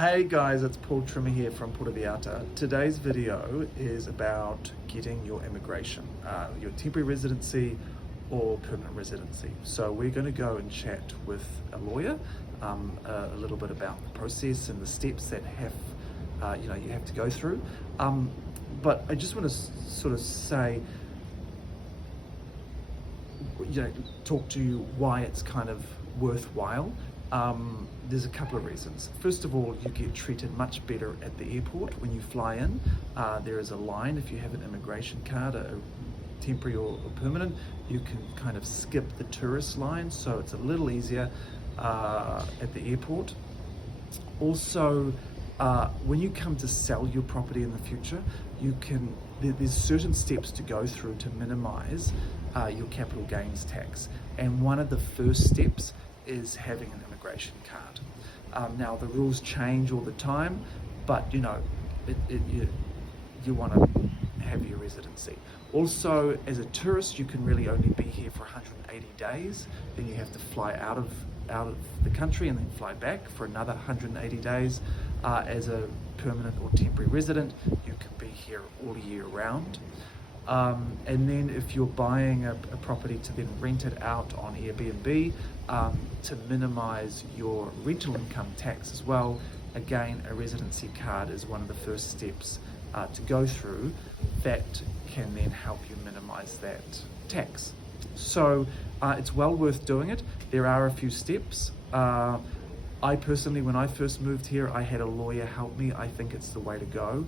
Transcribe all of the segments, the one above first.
Hey guys, it's Paul Trimmer here from Puerto Vallarta. Today's video is about getting your immigration, your temporary residency or permanent residency. So we're going to go and chat with a lawyer a little bit about the process and the steps that you have to go through. But I just want to sort of say, talk to you why it's kind of worthwhile. There's a couple of reasons. First of all, you get treated much better at the airport when you fly in. There is a line if you have an immigration card, a temporary or permanent. You can kind of skip the tourist line, so it's a little easier at the airport. Also, when you come to sell your property in the future, there's certain steps to go through to minimize your capital gains tax. And one of the first steps is having an immigration card. Now the rules change all the time, but you want to have your residency. Also, as a tourist, you can really only be here for 180 days. Then you have to fly out of the country and then fly back for another 180 days. As a permanent or temporary resident, you can be here all year round. And then if you're buying a property to then rent it out on Airbnb, to minimize your rental income tax as well, again, a residency card is one of the first steps to go through that can then help you minimize that tax. So it's well worth doing it. There are a few steps. I personally, when I first moved here, I had a lawyer help me. I think it's the way to go,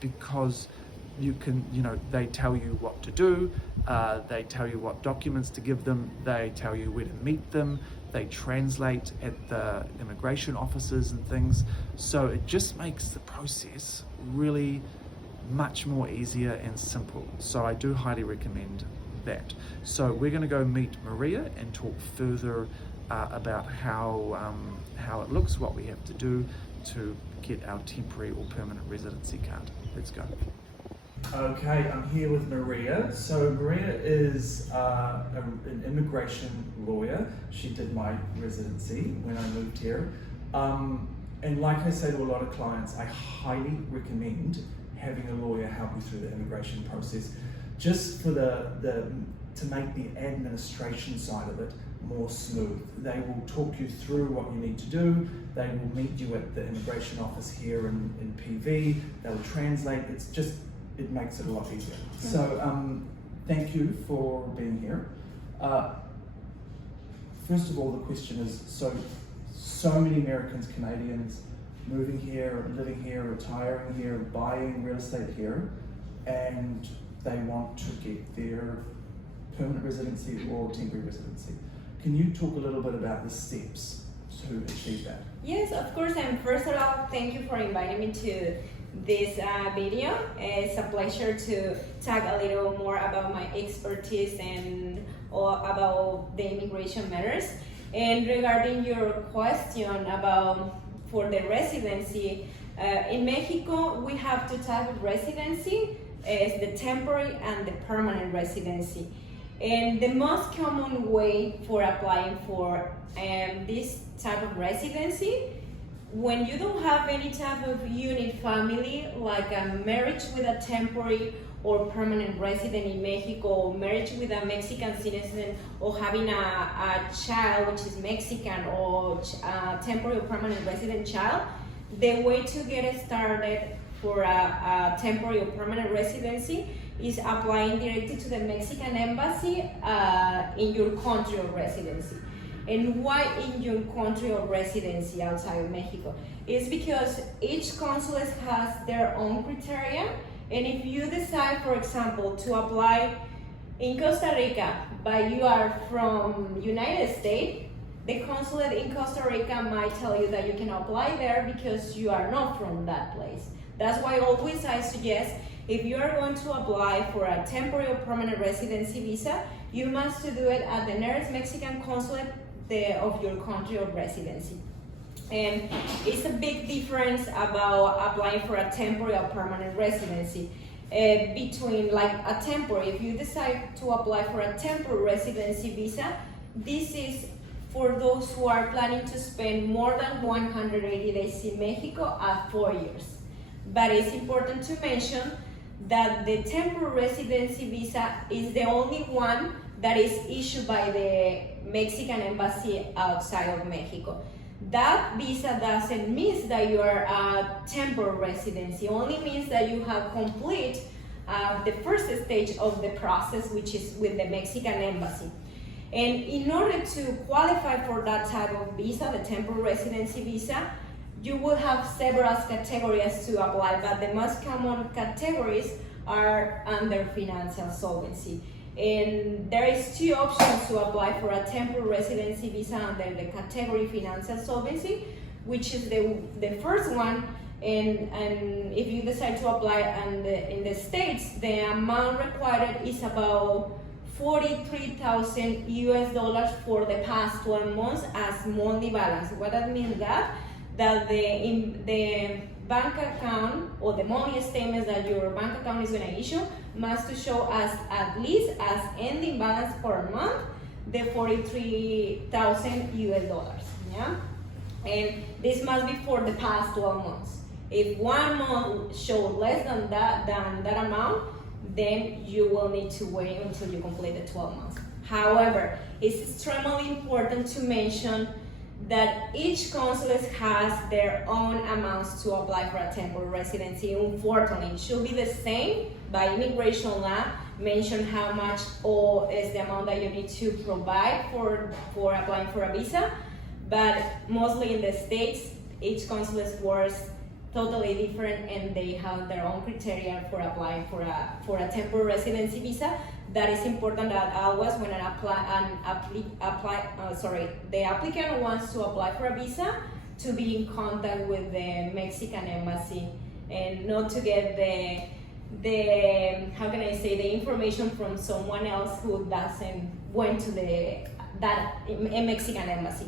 because they tell you what to do, they tell you what documents to give them, they tell you where to meet them, they translate at the immigration offices and things. So it just makes the process really much more easier and simple. So I do highly recommend that. So we're going to go meet Maria and talk further about how it looks, what we have to do to get our temporary or permanent residency card. Let's go. Okay, I'm here with Maria. So Maria is an immigration lawyer. She did my residency when I moved here. And like I say to a lot of clients, I highly recommend having a lawyer help you through the immigration process, just for to make the administration side of it more smooth. They will talk you through what you need to do. They will meet you at the immigration office here in PV. They'll translate. It makes it a lot easier. So thank you for being here. First of all, the question is, so many Americans, Canadians, moving here, living here, retiring here, buying real estate here, and they want to get their permanent residency or temporary residency. Can you talk a little bit about the steps to achieve that? Yes, of course. And first of all, thank you for inviting me to this video. It's a pleasure to talk a little more about my expertise and about the immigration matters. And regarding your question about for the residency, in Mexico we have two types of residency: is the temporary and the permanent residency. And the most common way for applying for this type of residency, when you don't have any type of unit family, like a marriage with a temporary or permanent resident in Mexico, or marriage with a Mexican citizen, or having a child which is Mexican, or a temporary or permanent resident child, the way to get started for a temporary or permanent residency is applying directly to the Mexican embassy in your country of residency. And why in your country of residency outside of Mexico? It's because each consulate has their own criteria. And if you decide, for example, to apply in Costa Rica, but you are from United States, the consulate in Costa Rica might tell you that you can apply there because you are not from that place. That's why always I suggest, if you are going to apply for a temporary or permanent residency visa, you must do it at the nearest Mexican consulate of your country of residency. And it's a big difference about applying for a temporary or permanent residency. Between like a temporary, if you decide to apply for a temporary residency visa, this is for those who are planning to spend more than 180 days in Mexico at 4 years. But it's important to mention that the temporary residency visa is the only one that is issued by the Mexican embassy outside of Mexico. That visa doesn't mean that you are a temporary residency, only means that you have complete the first stage of the process, which is with the Mexican embassy. And in order to qualify for that type of visa, the temporary residency visa, you will have several categories to apply, but the most common categories are under financial solvency. And there is 2 options to apply for a temporary residency visa under the category financial solvency, which is the first one. And if you decide to apply in the States, the amount required is about $43,000 US for the past 12 months as monthly balance. What that means that the bank account or the monthly statements that your bank account is going to issue must to show us at least as ending balance per month the $43,000 US. Yeah, and this must be for the past 12 months. If 1 month shows less than that amount, then you will need to wait until you complete the 12 months. However, it's extremely important to mention that each consulate has their own amounts to apply for a temporary residency. Unfortunately, it should be the same by immigration law, mention how much or is the amount that you need to provide for applying for a visa, but mostly in the States, each consulate works totally different and they have their own criteria for applying for a temporary residency visa. That is important that always when the applicant wants to apply for a visa, to be in contact with the Mexican embassy and not to get the how can I say, the information from someone else who doesn't went to that Mexican embassy.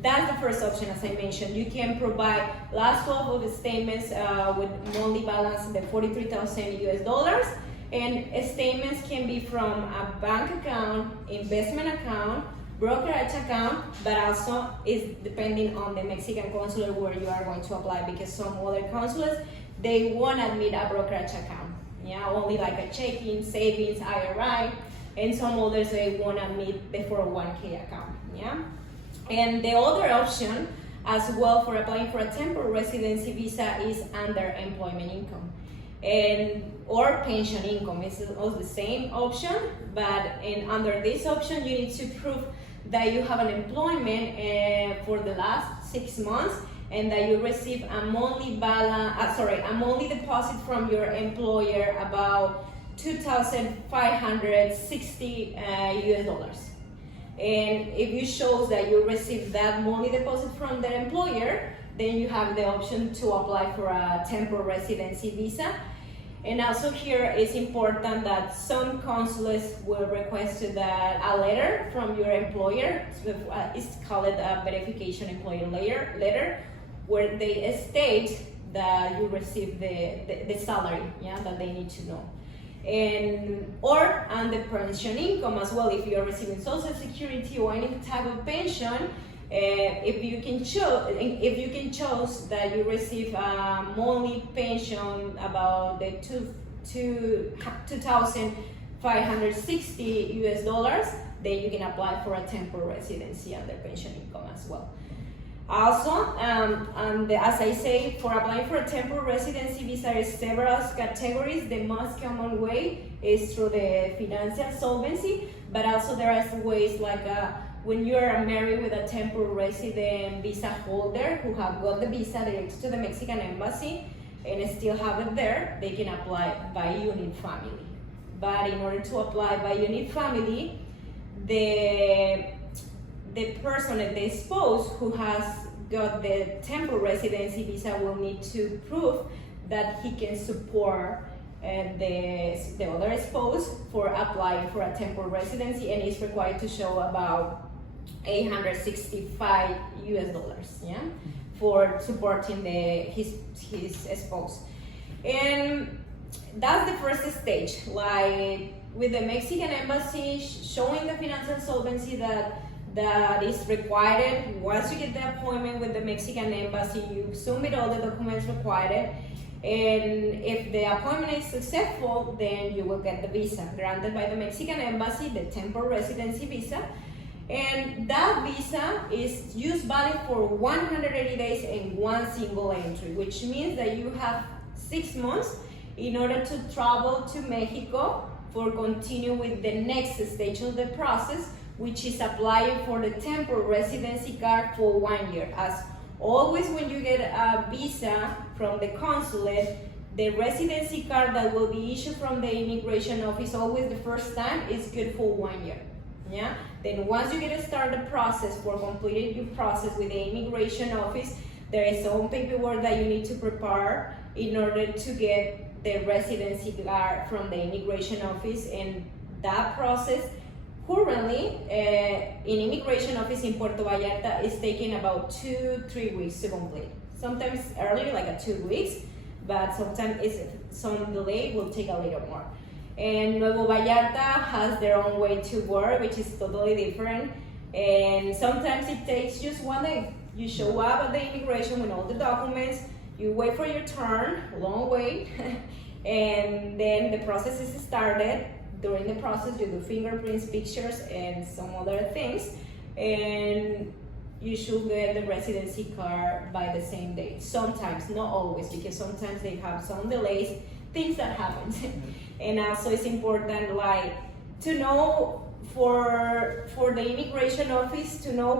That's the first option, as I mentioned. You can provide last 12 of the statements with monthly balance the $43,000 US, and statements can be from a bank account, investment account, brokerage account, but also is depending on the Mexican consulate where you are going to apply, because some other consulates, they won't admit a brokerage account. Yeah, only like a checking, savings, IRA, and some others they won't admit the 401k account. Yeah. And the other option as well for applying for a temporary residency visa is under employment income or pension income. It's all the same option, but under this option you need to prove that you have an employment for the last 6 months and that you receive a monthly deposit from your employer about $2,560 US. And if you show that you receive that money deposit from the employer, then you have the option to apply for a temporary residency visa. And also here it's important that some consulates will request that a letter from your employer. It's called a verification employer letter, where they state that you receive the salary, yeah, that they need to know. Or the pension income as well. If you are receiving Social Security or any type of pension, if you can choose that you receive a monthly pension about the $2,560 US, then you can apply for a temporary residency under pension income as well. Also, as I say, for applying for a temporary residency visa, there are several categories. The most common way is through the financial solvency, but also there are ways like when you are married with a temporary resident visa holder who have got the visa direct to the Mexican embassy and still have it there, they can apply by unit family. But in order to apply by unit family, the person, the spouse who has got the temporary residency visa will need to prove that he can support the other spouse for applying for a temporary residency, and is required to show about $865 US, yeah, for supporting his spouse. And that's the first stage, like with the Mexican embassy showing the financial solvency that that is required. Once you get the appointment with the Mexican embassy, you submit all the documents required, and if the appointment is successful, then you will get the visa granted by the Mexican embassy, the temporary residency visa. And that visa is just valid for 180 days and one single entry, which means that you have 6 months in order to travel to Mexico for continue with the next stage of the process, which is applying for the temporary residency card for 1 year. As always, when you get a visa from the consulate, the residency card that will be issued from the immigration office, always the first time, is good for 1 year. Yeah. Then once you get started the process for completing your process with the immigration office, there is some paperwork that you need to prepare in order to get the residency card from the immigration office, and that process currently in immigration office in Puerto Vallarta is taking about 2-3 weeks to complete. Sometimes earlier, like 2 weeks, but sometimes some delay will take a little more. And Nuevo Vallarta has their own way to work, which is totally different. And sometimes it takes just 1 day. You show up at the immigration with all the documents, you wait for your turn, long wait, and then the process is started. During the process, you do fingerprints, pictures, and some other things, and you should get the residency card by the same day. Sometimes, not always, because sometimes they have some delays, things that happen. And also it's important, like, to know for the immigration office, to know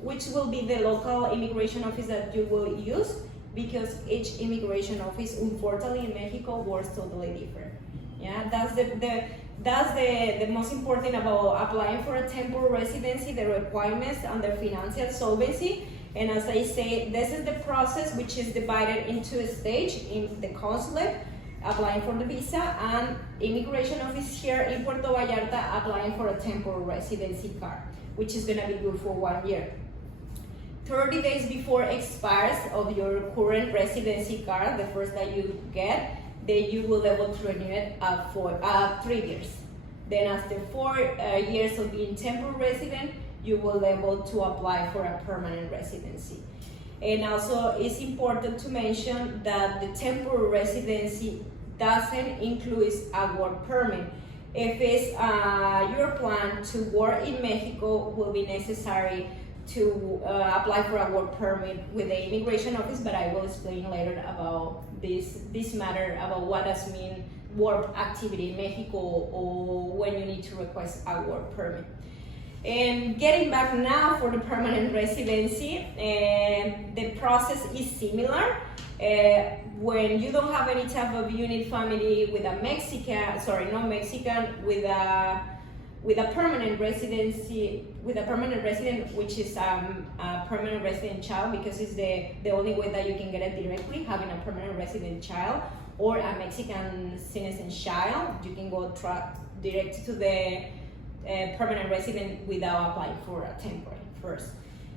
which will be the local immigration office that you will use, because each immigration office, unfortunately in Mexico, works totally different. Yeah, that's the most important about applying for a temporary residency, the requirements and the financial solvency. And as I say, this is the process which is divided into a stage in the consulate, applying for the visa, and immigration office here in Puerto Vallarta applying for a temporary residency card, which is gonna be good for 1 year. 30 days before expires of your current residency card, the first that you get, then you will be able to renew it for 3 years. Then after 4 years of being temporary resident, you will be able to apply for a permanent residency. And also it's important to mention that the temporary residency doesn't include a work permit. If it's your plan to work in Mexico, will be necessary to apply for a work permit with the immigration office, but I will explain later about this matter, about what does mean work activity in Mexico, or when you need to request a work permit. And getting back now for the permanent residency, the process is similar. When you don't have any type of unit family with a with a permanent residency, with a permanent resident, which is a permanent resident child, because it's the only way that you can get it directly, having a permanent resident child or a Mexican citizen child. You can go direct to the permanent resident without applying for a temporary first.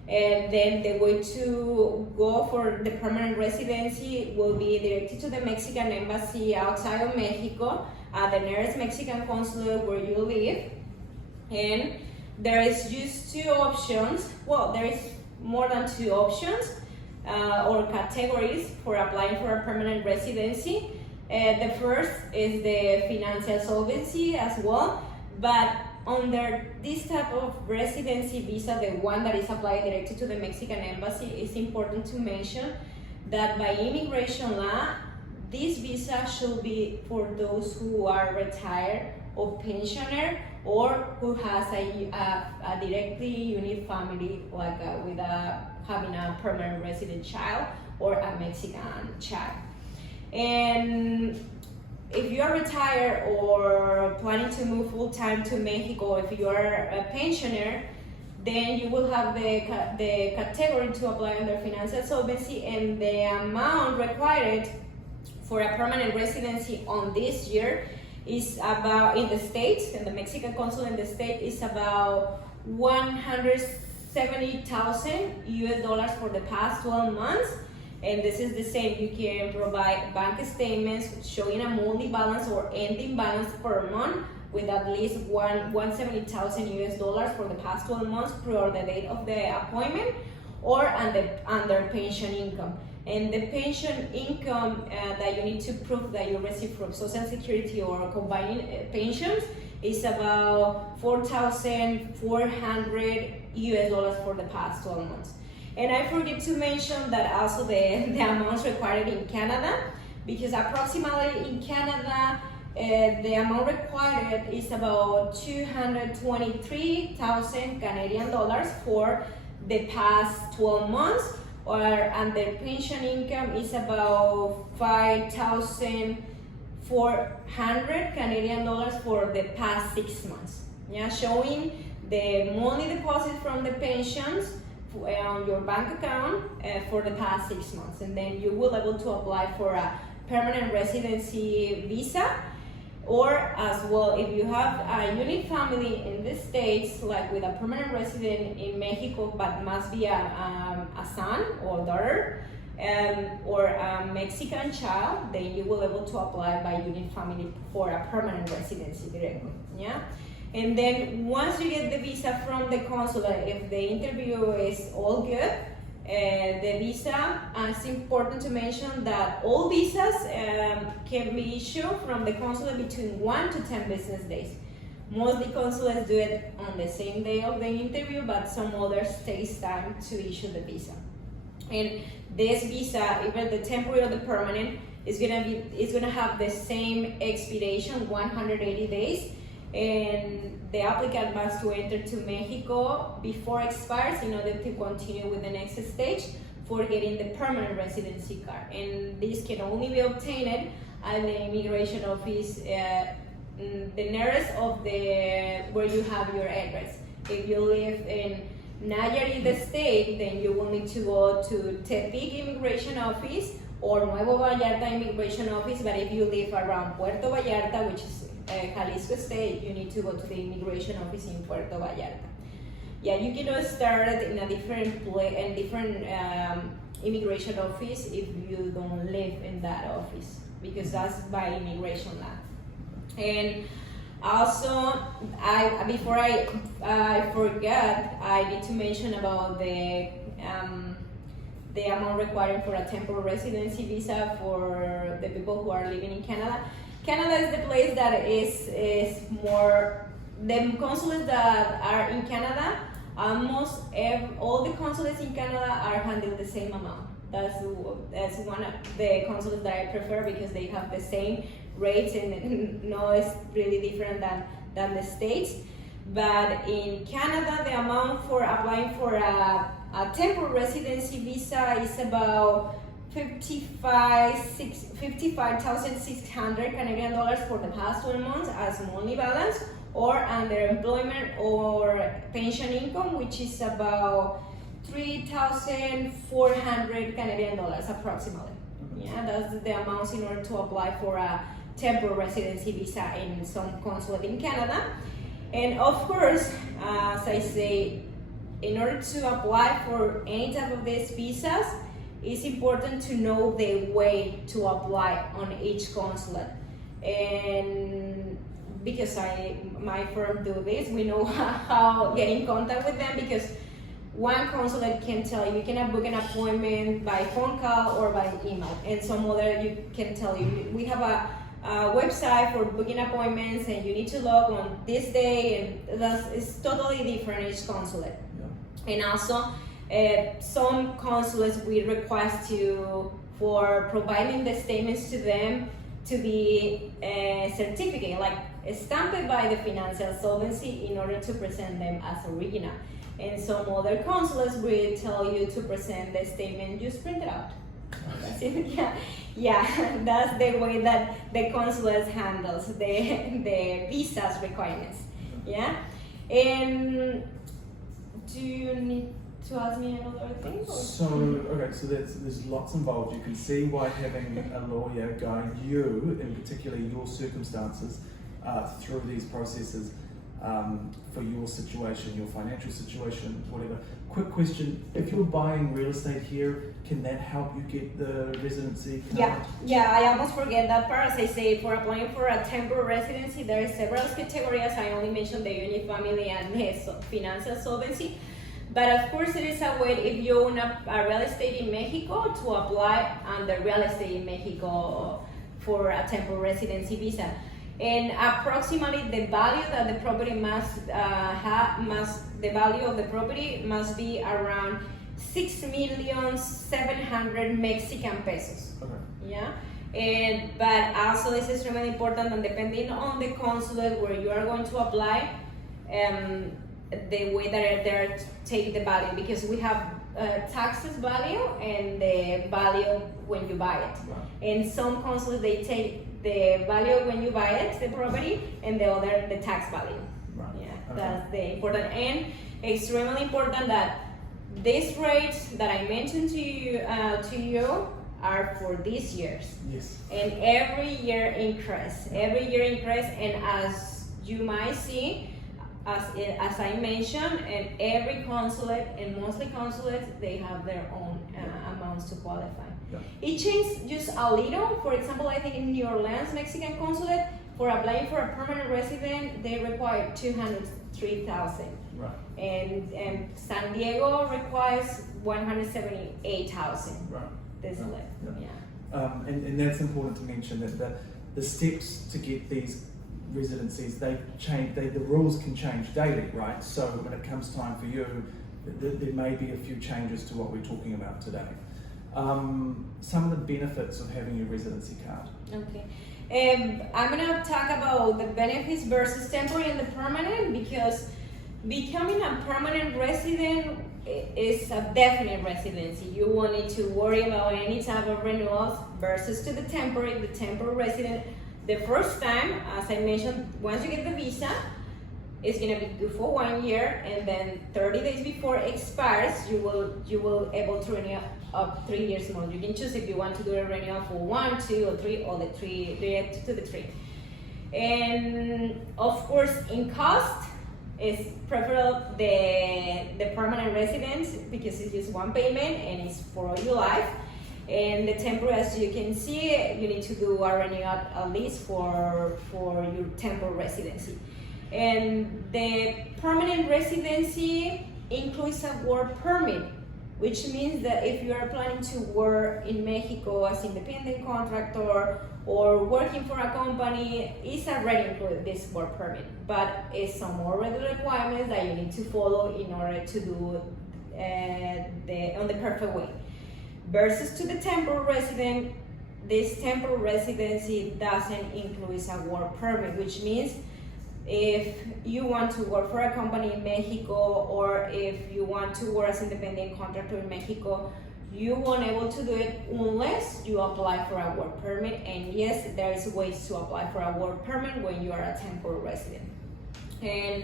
And then the way to go for the permanent residency will be directed to the Mexican embassy outside of Mexico, the nearest Mexican consulate where you live. And there is just 2 options. Well, there is more than 2 options or categories for applying for a permanent residency. The first is the financial solvency as well, but under this type of residency visa, the one that is applied directly to the Mexican embassy, it's important to mention that by immigration law, this visa should be for those who are retired or pensioner, or who has a directly unit family, like having a permanent resident child or a Mexican child. And if you are retired or planning to move full-time to Mexico, if you are a pensioner, then you will have the category to apply under financial solvency, and the amount required for a permanent residency on this year is about, in the States, in the Mexican consulate in the state, is about $170,000 US for the past 12 months. And this is the same. You can provide bank statements showing a monthly balance or ending balance per month with at least 170,000 US dollars for the past 12 months prior the date of the appointment, or under pension income. And the pension income that you need to prove that you receive from Social Security or combining pensions is about 4,400 US dollars for the past 12 months. And I forget to mention that also the amounts required in Canada, because approximately in Canada, the amount required is about 223,000 Canadian dollars for the past 12 months, and the pension income is about 5,400 Canadian dollars for the past 6 months. Yeah, showing the money deposit from the pensions on your bank account for the past 6 months, and then you will be able to apply for a permanent residency visa. Or as well, if you have a unique family in the States, like with a permanent resident in Mexico, but must be a son or daughter, or a Mexican child, then you will be able to apply by unique family for a permanent residency directly. Yeah. And then once you get the visa from the consulate, if the interview is all good, the visa, it's important to mention that all visas can be issued from the consulate between 1 to 10 business days. Most consulates do it on the same day of the interview, but some others takes time to issue the visa. And this visa, either the temporary or the permanent, is gonna have the same expiration, 180 days. And the applicant must to enter to Mexico before expires in order to continue with the next stage for getting the permanent residency card. And this can only be obtained at the immigration office, the nearest of where you have your address. If you live in Nayarit state, then you will need to go to Tepic immigration office or Nuevo Vallarta immigration office. But if you live around Puerto Vallarta, which is Jalisco state, you need to go to the immigration office in Puerto Vallarta. Yeah, you can start in a different immigration office if you don't live in that office, because that's by immigration law. And also, before I forget, I need to mention about the amount required for a temporary residency visa for the people who are living in Canada. Canada is the place that is more, the consulates that are in Canada, almost all the consulates in Canada are handling the same amount. That's one of the consulates that I prefer, because they have the same rates, and no, it's really different than the States. But in Canada, the amount for applying for a temporary residency visa is about 55,600 Canadian dollars for the past 12 months as monthly balance, or underemployment or pension income, which is about 3,400 Canadian dollars approximately. Yeah, that's the amounts in order to apply for a temporary residency visa in some consulate in Canada. And of course, as I say, in order to apply for any type of these visas, it's important to know the way to apply on each consulate. And because my firm do this, we know how get in contact with them, because one consulate can tell you can book an appointment by phone call or by email, and some other you can tell you we have a website for booking appointments and you need to log on this day, and it's totally different each consulate. Yeah. And also some consulates we request you for providing the statements to them to be a certificate, like stamped by the financial solvency, in order to present them as original. And some other consulates will tell you to present the statement just print it out. That's it. Yeah, that's the way that the consulate handles the visas requirements. Yeah, and do you need to ask me another thing? So there's lots involved. You can see why having a lawyer guide you, in particular your circumstances, through these processes, for your situation, your financial situation, whatever. Quick question, if you're buying real estate here, can that help you get the residency card? Yeah, I almost forget that part. As I say, for applying for a temporary residency, there are several categories. I only mentioned the unit family and the financial solvency. But of course, it is a way if you own a real estate in Mexico to apply under real estate in Mexico for a temporary residency visa. And approximately the value that the property the value of the property must be around 6,700,000 Mexican pesos. Okay. Yeah. But also this is extremely important, and depending on the consulate where you are going to apply, the way that they're taking the value, because we have taxes value and the value when you buy it. Right. And some consulates they take the value when you buy it, the property, and the other the tax value. Right. Yeah, Okay. that's the important and extremely important that these rates that I mentioned to you are for these years. Yes. And every year increase, and as you might see, as I mentioned, and every consulate and mostly consulates, they have their own amounts to qualify. Yeah. It changed just a little. For example, I think in New Orleans, Mexican consulate, for applying for a permanent resident, they require 203,000. Right. And San Diego requires 178,000. Right. This Right. list. Yeah. Yeah. And that's important to mention that the steps to get these residencies, they change. The rules can change daily, right? So when it comes time for you, there may be a few changes to what we're talking about today. Some of the benefits of having a residency card. Okay. I'm gonna talk about the benefits versus temporary and the permanent, because becoming a permanent resident is a definite residency. You won't need to worry about any type of renewals versus to the temporary resident. The first time, as I mentioned, once you get the visa, it's gonna be good for 1 year, and then 30 days before it expires, you will able to renew up 3 years more. You can choose if you want to do a renewal for 1, 2, or 3, or the 3 direct to the 3. And of course, in cost, it's preferable the permanent residence because it's just one payment and it's for your life. And the temporary, as you can see, you need to do a renewal at least for your temporary residency. And the permanent residency includes a work permit, which means that if you are planning to work in Mexico as independent contractor or working for a company, it's already included this work permit, but it's some more regular requirements that you need to follow in order to do on the perfect way. Versus to the temporary resident, this temporary residency doesn't include a work permit, which means if you want to work for a company in Mexico, or if you want to work as independent contractor in Mexico, you won't able to do it unless you apply for a work permit. And yes, there is ways to apply for a work permit when you are a temporary resident. And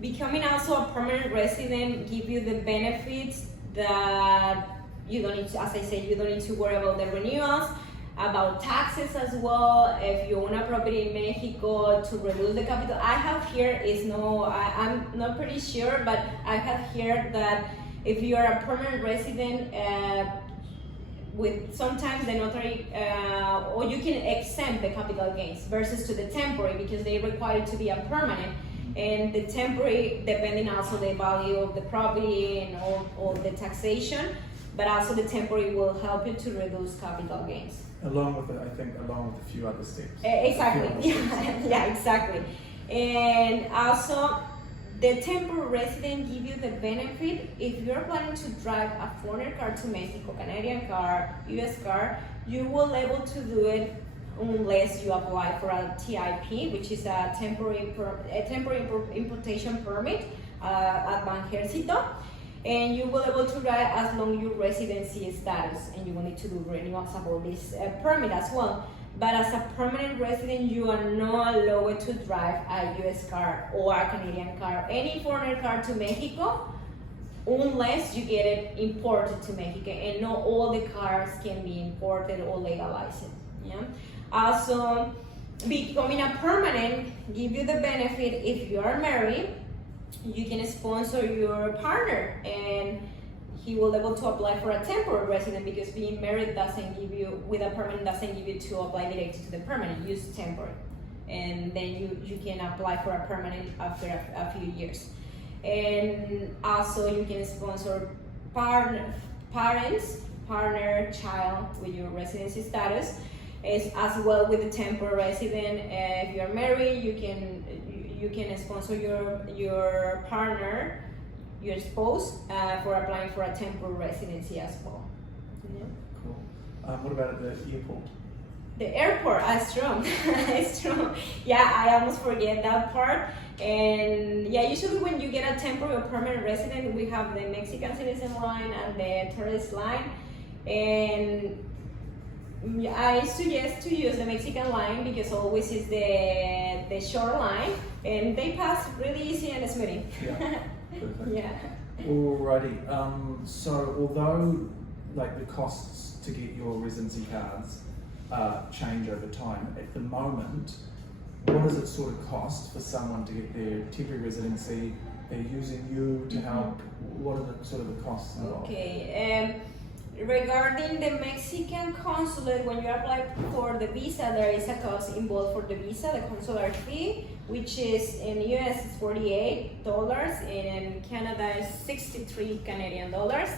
becoming also a permanent resident give you the benefits that you don't need to, as I said, you don't need to worry about the renewals, about taxes as well. If you own a property in Mexico, to reduce the capital, I have here I'm not pretty sure, but I have here that if you are a permanent resident, with sometimes the notary, or you can exempt the capital gains versus to the temporary, because they require it to be a permanent. And the temporary, depending also the value of the property and all the taxation, but also the temporary will help you to reduce capital gains. Along with a few other steps. Exactly. Yeah, exactly. And also, the temporary resident give you the benefit if you're planning to drive a foreign car to Mexico, Canadian car, US car, you will able to do it unless you apply for a TIP, which is a temporary importation permit at Banjército. And you will able to drive as long your residency status, and you will need to do renewals about this permit as well. But as a permanent resident, you are not allowed to drive a US car or a Canadian car, any foreign car to Mexico, unless you get it imported to Mexico. And not all the cars can be imported or legalized. Yeah. Also, becoming a permanent give you the benefit if you are married, you can sponsor your partner and he will able to apply for a temporary resident, because being married doesn't give you, with a permanent doesn't give you to apply directly to the permanent, use temporary. And then you can apply for a permanent after a few years. And also you can sponsor parents, partner, child with your residency status, as well with the temporary resident. If you're married, you can sponsor your partner, your spouse, for applying for a temporary residency as well. Yeah. Cool. What about at the airport? The airport, it's true. It's true. Yeah, I almost forget that part. And yeah, usually when you get a temporary or permanent resident, we have the Mexican citizen line and the tourist line. And I suggest to use the Mexican line because always is the short line, and they pass really easy and smoothly. Yeah. Perfect. Yeah. Alrighty. So although like the costs to get your residency cards change over time, at the moment, what does it sort of cost for someone to get their temporary residency? They're using you to help. What are the sort of the costs involved? Okay. Regarding the Mexican consulate, when you apply for the visa, there is a cost involved for the visa, the consular fee, which is in US is $48, and in Canada is 63 Canadian dollars,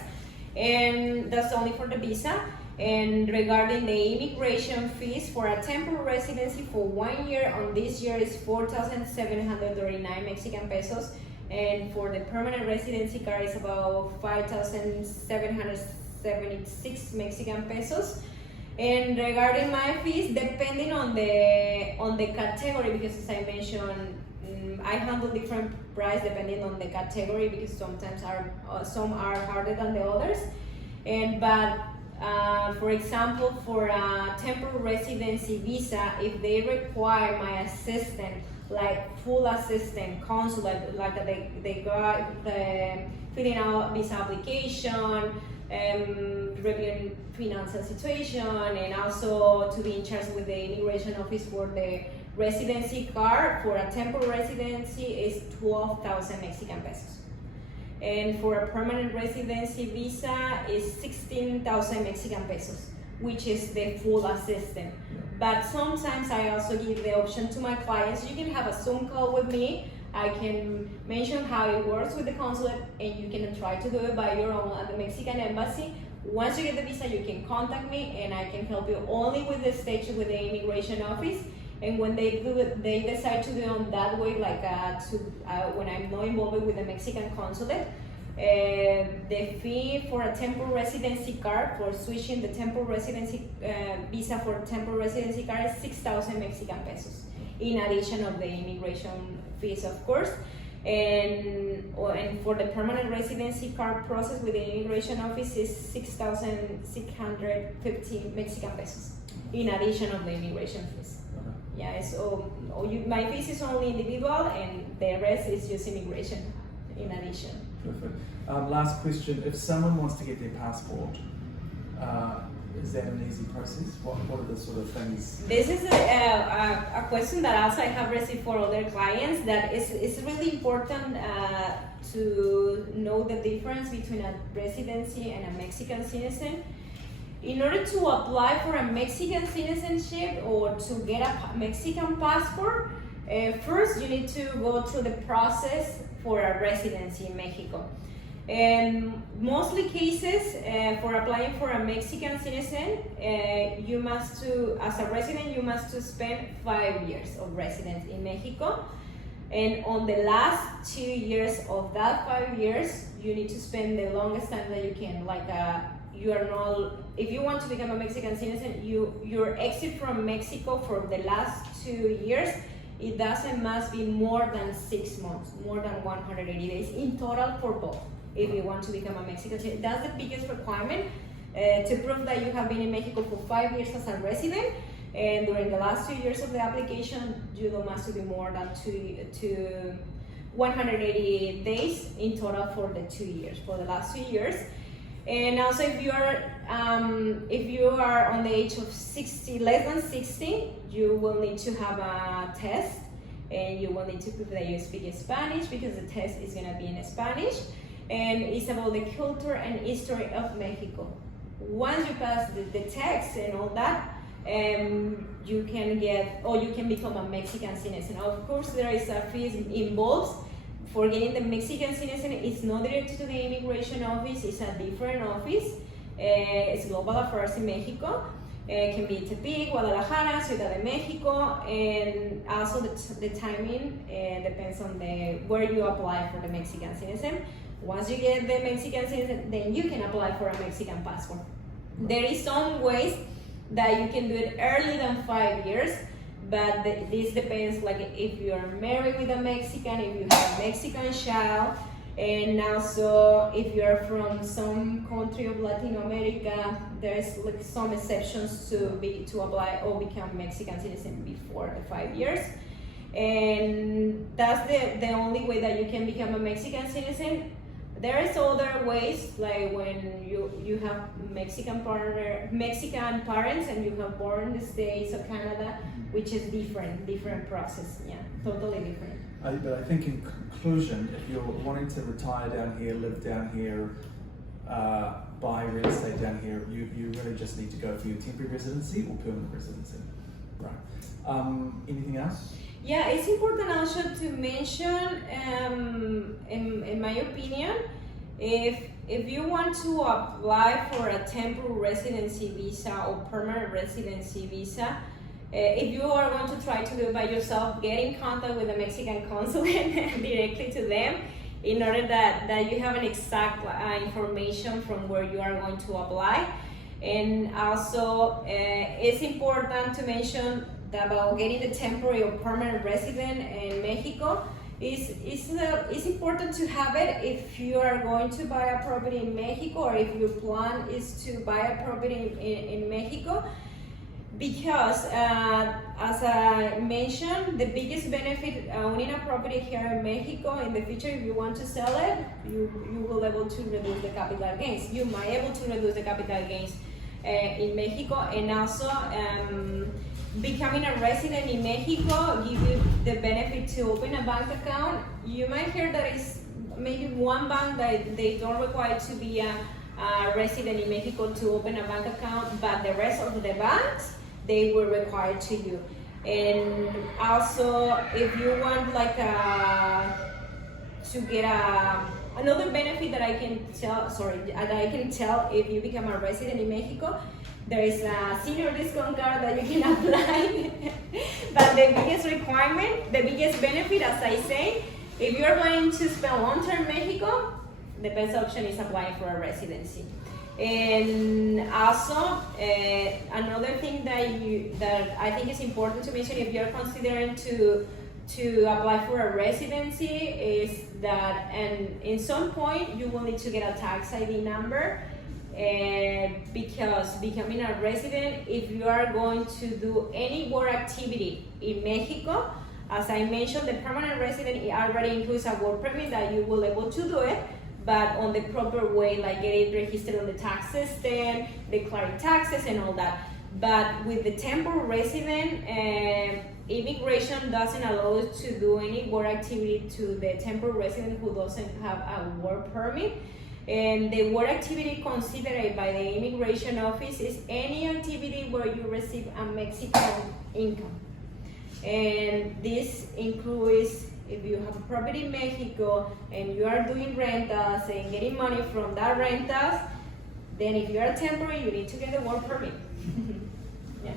and that's only for the visa. And regarding the immigration fees for a temporary residency for 1 year, on this year is 4,739 Mexican pesos, and for the permanent residency card is about 5,776 Mexican pesos. And regarding my fees, depending on the category, because as I mentioned, I handle different price depending on the category, because sometimes some are harder than the others. For example, for a temporary residency visa, if they require my assistant, like full assistant, consulate, like they got the filling out visa application, reviewing financial situation, and also to be in charge with the immigration office for the residency card, for a temporary residency is 12,000 Mexican pesos. And for a permanent residency visa is 16,000 Mexican pesos, which is the full assistant. But sometimes I also give the option to my clients, you can have a Zoom call with me, I can mention how it works with the consulate, and you can try to do it by your own at the Mexican embassy. Once you get the visa, you can contact me and I can help you only with the stage with the immigration office. And when they do it, they decide to do it on that way, like when I'm not involved with the Mexican consulate, the fee for a temporary residency card, for switching the temporary residency visa for temporary residency card is 6,000 Mexican pesos, in addition of the immigration fees, of course. And for the permanent residency card process with the immigration office is 6,650 Mexican pesos, in addition of the immigration fees. Yeah, so my fees is only individual, and the rest is just immigration in addition. Perfect. Last question: if someone wants to get their passport, is that an easy process? What are the sort of things? This is a question that also I have received for other clients. That it's really important to know the difference between a residency and a Mexican citizen. In order to apply for a Mexican citizenship or to get a Mexican passport, first you need to go through the process for a residency in Mexico. And mostly cases for applying for a Mexican citizen, you must as a resident, you must spend 5 years of residence in Mexico. And on the last 2 years of that 5 years, you need to spend the longest time that you can, if you want to become a Mexican citizen, your exit from Mexico for the last 2 years, it must be more than 6 months, more than 180 days in total for both. If you want to become a Mexican citizen, that's the biggest requirement to prove that you have been in Mexico for 5 years as a resident. And during the last 2 years of the application, you must be more than 180 days in total for the 2 years, for the last 2 years. And also, if you are if you are on the age of 60, less than 60, you will need to have a test, and you will need to prove that you speak Spanish, because the test is going to be in Spanish, and it's about the culture and history of Mexico. Once you pass the test and all that, you can get, or you can become a Mexican citizen. Of course, there is a fee involved. For getting the Mexican citizen, it's not directed to the immigration office, it's a different office. It's Global Affairs in Mexico. It can be Tepic, Guadalajara, Ciudad de Mexico, and also the timing depends on where you apply for the Mexican citizen. Once you get the Mexican citizen, then you can apply for a Mexican passport. There is some ways that you can do it early than 5 years, but this depends, like if you are married with a Mexican, if you have a Mexican child, and also if you are from some country of Latin America, there's like some exceptions to apply or become Mexican citizen before the 5 years. And that's the only way that you can become a Mexican citizen. There is other ways, like when you have Mexican parents and you have born in the States or Canada, which is different process. Yeah, totally different. But I think in conclusion, if you're wanting to retire down here, live down here, buy real estate down here, you really just need to go for your temporary residency or permanent residency. Right. Anything else? Yeah, it's important also to mention, in my opinion, if you want to apply for a temporary residency visa or permanent residency visa, if you are going to try to do it by yourself, get in contact with the Mexican consulate directly to them, in order that you have an exact information from where you are going to apply. And also, it's important to mention about getting the temporary or permanent resident in Mexico. It's important to have it if you are going to buy a property in Mexico, or if your plan is to buy a property in Mexico, because as I mentioned, the biggest benefit owning a property here in Mexico, in the future, if you want to sell it, you will be able to reduce the capital gains. You might be able to reduce the capital gains in Mexico, and also becoming a resident in Mexico give you the benefit to open a bank account. You might hear that it's maybe one bank that they don't require to be a resident in Mexico to open a bank account, but the rest of the banks, they will require to you. And also, if you want like to get another benefit that I can tell if you become a resident in Mexico, there is a senior discount card that you can apply. But the biggest requirement, the biggest benefit, as I say, if you are planning to spend long term in Mexico, the best option is applying for a residency. And also, another thing that I think is important to mention if you're considering to apply for a residency is that, and in some point you will need to get a tax ID number, because becoming a resident, if you are going to do any work activity in Mexico, as I mentioned, the permanent resident already includes a work permit that you will be able to do it, but on the proper way, like getting registered on the tax system, declaring taxes and all that. But with the temporary resident, immigration doesn't allow us to do any work activity to the temporary resident who doesn't have a work permit. And the work activity considered by the immigration office is any activity where you receive a Mexican income. And this includes if you have a property in Mexico and you are doing rentals and getting money from that rentals, then if you are temporary, you need to get a work permit. Yeah.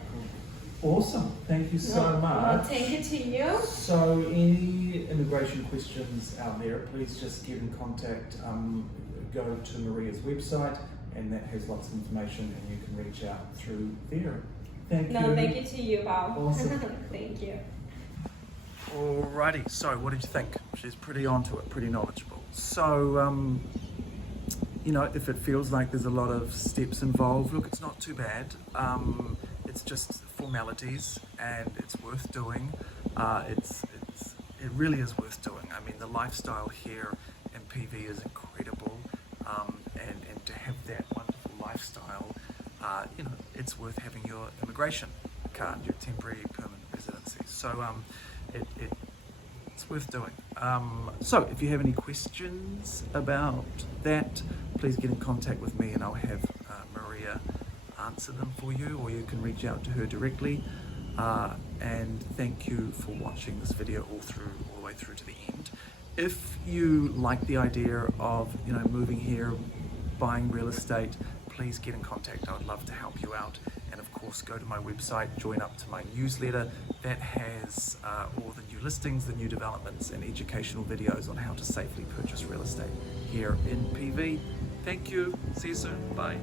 Awesome. Thank you so much. Thank you to you. So any immigration questions out there, please just get in contact. Go to Maria's website, and that has lots of information, and you can reach out through there. Thank you. No, thank you to you, Paul. Awesome. Thank you. Alrighty, so what did you think? She's pretty onto it, pretty knowledgeable. So, you know, if it feels like there's a lot of steps involved, look, it's not too bad. It's just formalities, and it's worth doing. It really is worth doing. I mean, the lifestyle here in PV is incredible, and to have that wonderful lifestyle you know, it's worth having your immigration card, your temporary permanent residency. So it's worth doing. So if you have any questions about that, please get in contact with me and I'll have Maria answer them for you, or you can reach out to her directly. And thank you for watching this video all the way through to the end. If you like the idea of, you know, moving here, buying real estate, please get in contact. I would love to help you out. And of course, go to my website, join up to my newsletter that has all the new listings, the new developments, and educational videos on how to safely purchase real estate here in PV. Thank you. See you soon. Bye.